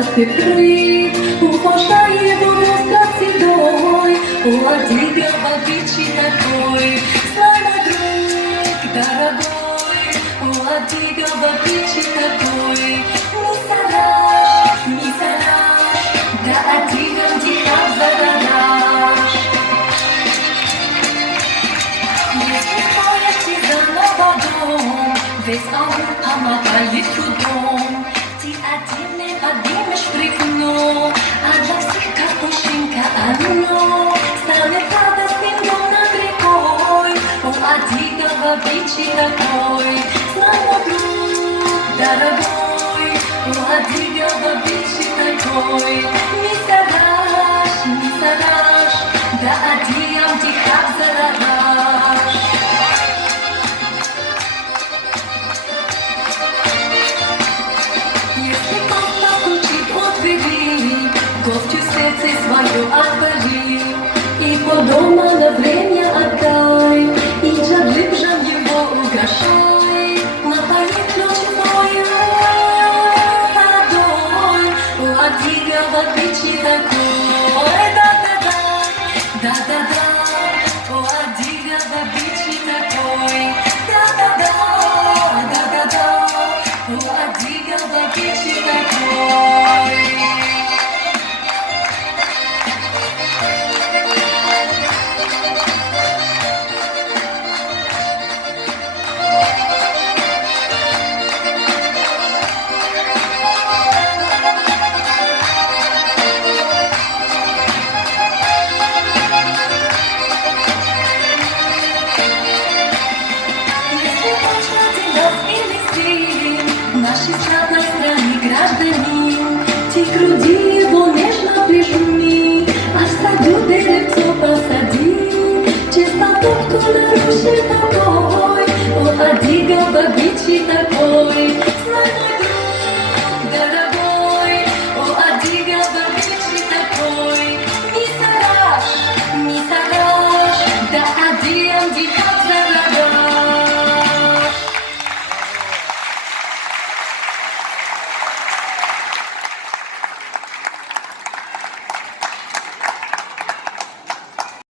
ты крик, ухватая его воздух седой, Adiga бабичи такой, знай, мой друг дорогой, Adiga бабичи такой, мисараш, да Адигам дихам зарадаш. Если ходишь ты за новодом, весь аур помогает трудом, ты один не поднимешь бревно, а для всех как пушинка одно. Станет радостным дом над рекой, Adiga бабичи такой, знай, мой друг дорогой, Adiga бабичи такой, мисараш, да Адигам дихам зарадаш. Если кто-то стучит от двери, гостю сердце свое отвори, и по дома на время отдай, и джаджибжам его угощай, напои ключ твою водой, Adiga бабичи такой, да-да-да, да-да-да, Adiga бабичи такой, да-да-да, да-да-да, Adiga бабичи такой. Нашей славной стране гражданин, ты к груди его нежно прижми, а в саду деревцо посади, чистоту, кто нарушит покой, Adiga бабичи такой.